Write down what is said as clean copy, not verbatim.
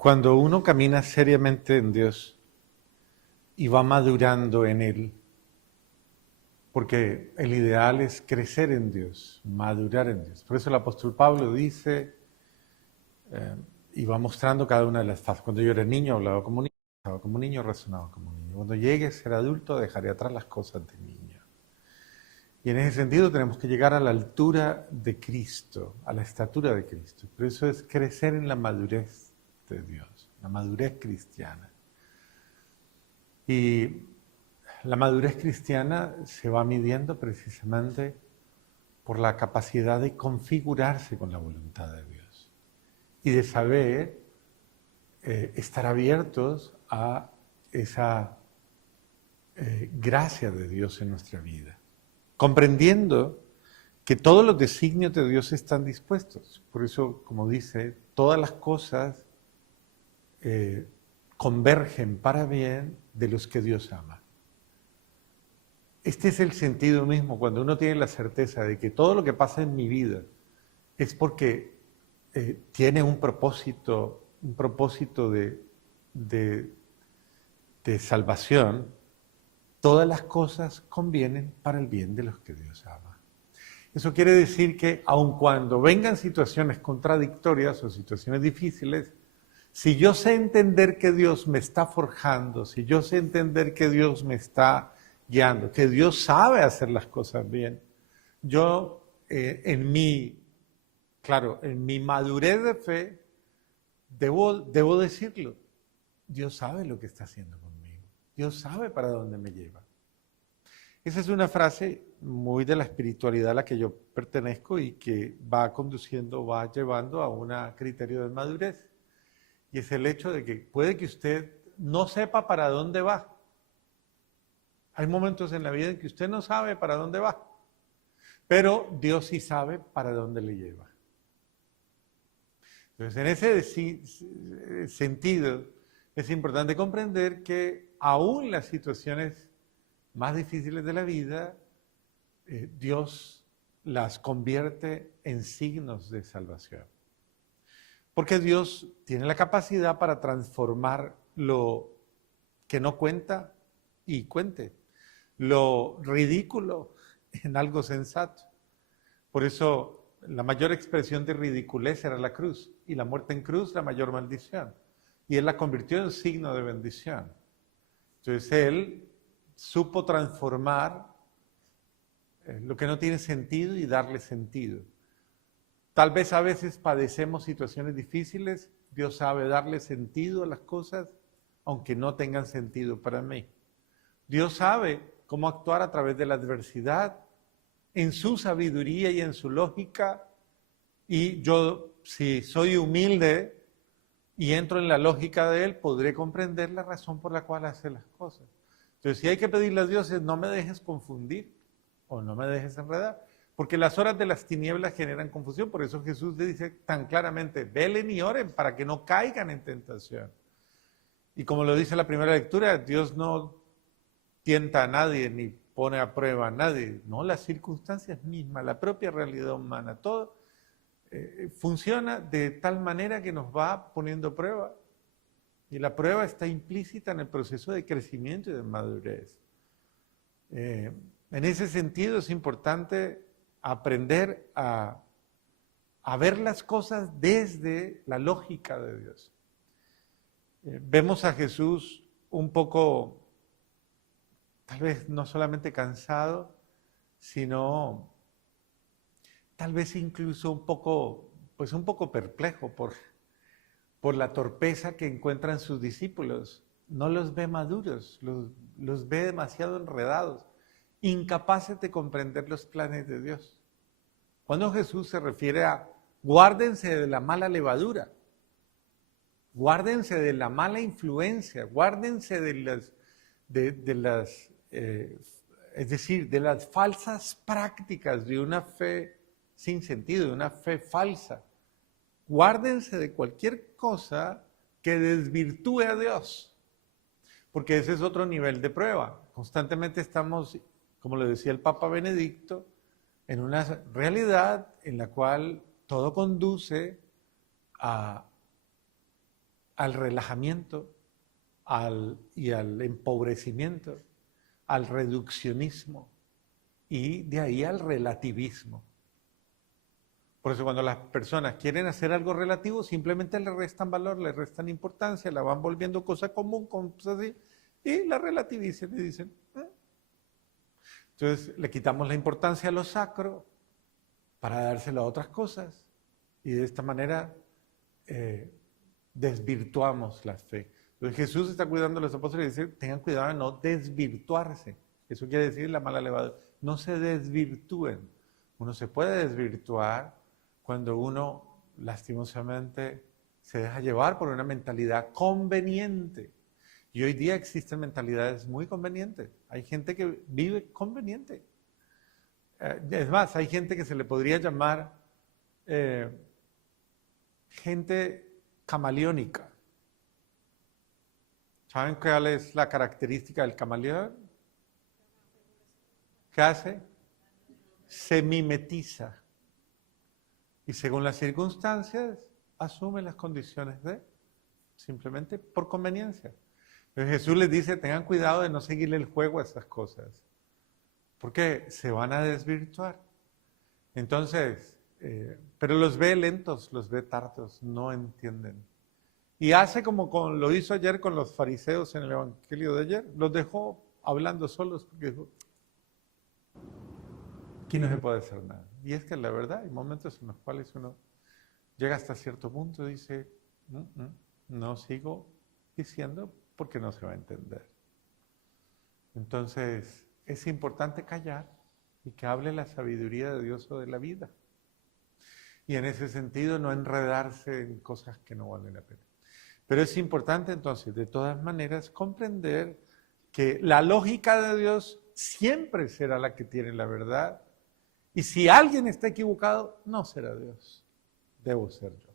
Cuando uno camina seriamente en Dios y va madurando en Él, porque el ideal es crecer en Dios, madurar en Dios. Por eso el apóstol Pablo dice, y va mostrando cada una de las fases. Cuando yo era niño hablaba como niño, pensaba como niño, razonaba como niño. Cuando llegue a ser adulto dejaré atrás las cosas de niño. Y en ese sentido tenemos que llegar a la altura de Cristo, a la estatura de Cristo. Por eso es crecer en la madurez de Dios, la madurez cristiana. Y la madurez cristiana se va midiendo precisamente por la capacidad de configurarse con la voluntad de Dios y de saber estar abiertos a esa gracia de Dios en nuestra vida, comprendiendo que todos los designios de Dios están dispuestos. Por eso, como dice, todas las cosas convergen para bien de los que Dios ama. Este es el sentido mismo, cuando uno tiene la certeza de que todo lo que pasa en mi vida es porque tiene un propósito de salvación, todas las cosas convienen para el bien de los que Dios ama. Eso quiere decir que aun cuando vengan situaciones contradictorias o situaciones difíciles, si yo sé entender que Dios me está forjando, si yo sé entender que Dios me está guiando, que Dios sabe hacer las cosas bien, yo en mi madurez de fe debo decirlo. Dios sabe lo que está haciendo conmigo. Dios sabe para dónde me lleva. Esa es una frase muy de la espiritualidad a la que yo pertenezco y que va conduciendo, va llevando a un criterio de madurez. Y es el hecho de que puede que usted no sepa para dónde va. Hay momentos en la vida en que usted no sabe para dónde va, pero Dios sí sabe para dónde le lleva. Entonces, en ese sentido, es importante comprender que aún las situaciones más difíciles de la vida, Dios las convierte en signos de salvación. Porque Dios tiene la capacidad para transformar lo que no cuenta y cuente, lo ridículo en algo sensato. Por eso la mayor expresión de ridiculez era la cruz, y la muerte en cruz la mayor maldición. Y Él la convirtió en signo de bendición. Entonces Él supo transformar lo que no tiene sentido y darle sentido. Tal vez a veces padecemos situaciones difíciles, Dios sabe darle sentido a las cosas, aunque no tengan sentido para mí. Dios sabe cómo actuar a través de la adversidad, en su sabiduría y en su lógica, y yo, si soy humilde y entro en la lógica de Él, podré comprender la razón por la cual hace las cosas. Entonces, si hay que pedirle a Dios es no me dejes confundir o no me dejes enredar, porque las horas de las tinieblas generan confusión. Por eso Jesús le dice tan claramente, velen y oren para que no caigan en tentación. Y como lo dice la primera lectura, Dios no tienta a nadie ni pone a prueba a nadie. No, las circunstancias mismas, la propia realidad humana, todo funciona de tal manera que nos va poniendo a prueba. Y la prueba está implícita en el proceso de crecimiento y de madurez. En ese sentido es importante aprender a ver las cosas desde la lógica de Dios. Vemos a Jesús un poco, tal vez no solamente cansado, sino tal vez incluso un poco perplejo por la torpeza que encuentran sus discípulos. No los ve maduros, los ve demasiado enredados, incapaces de comprender los planes de Dios. Cuando Jesús se refiere a guárdense de la mala levadura, guárdense de la mala influencia, guárdense de las falsas prácticas de una fe sin sentido, de una fe falsa. Guárdense de cualquier cosa que desvirtúe a Dios, porque ese es otro nivel de prueba. Constantemente estamos, como le decía el Papa Benedicto, en una realidad en la cual todo conduce a al relajamiento y al empobrecimiento, al reduccionismo y de ahí al relativismo. Por eso cuando las personas quieren hacer algo relativo, simplemente le restan valor, le restan importancia, la van volviendo cosa común, cosas así, y la relativizan y dicen. Entonces le quitamos la importancia a lo sacro para dárselo a otras cosas y de esta manera desvirtuamos la fe. Entonces Jesús está cuidando a los apóstoles y dice, tengan cuidado de no desvirtuarse. Eso quiere decir la mala levadura. No se desvirtúen. Uno se puede desvirtuar cuando uno lastimosamente se deja llevar por una mentalidad conveniente. Y hoy día existen mentalidades muy convenientes. Hay gente que vive conveniente. Es más, hay gente que se le podría llamar gente camaleónica. ¿Saben cuál es la característica del camaleón? ¿Qué hace? Se mimetiza. Y según las circunstancias, asume las condiciones de, simplemente por conveniencia. Pero Jesús les dice, tengan cuidado de no seguirle el juego a esas cosas, porque se van a desvirtuar. Entonces, pero los ve lentos, los ve tardos, no entienden. Y hace como lo hizo ayer con los fariseos en el Evangelio de ayer, los dejó hablando solos, porque dijo, aquí no se puede hacer nada. Y es que la verdad, hay momentos en los cuales uno llega hasta cierto punto y dice, no sigo diciendo porque no se va a entender. Entonces, es importante callar y que hable la sabiduría de Dios sobre la vida. Y en ese sentido, no enredarse en cosas que no valen la pena. Pero es importante entonces, de todas maneras, comprender que la lógica de Dios siempre será la que tiene la verdad. Y si alguien está equivocado, no será Dios, debo ser yo.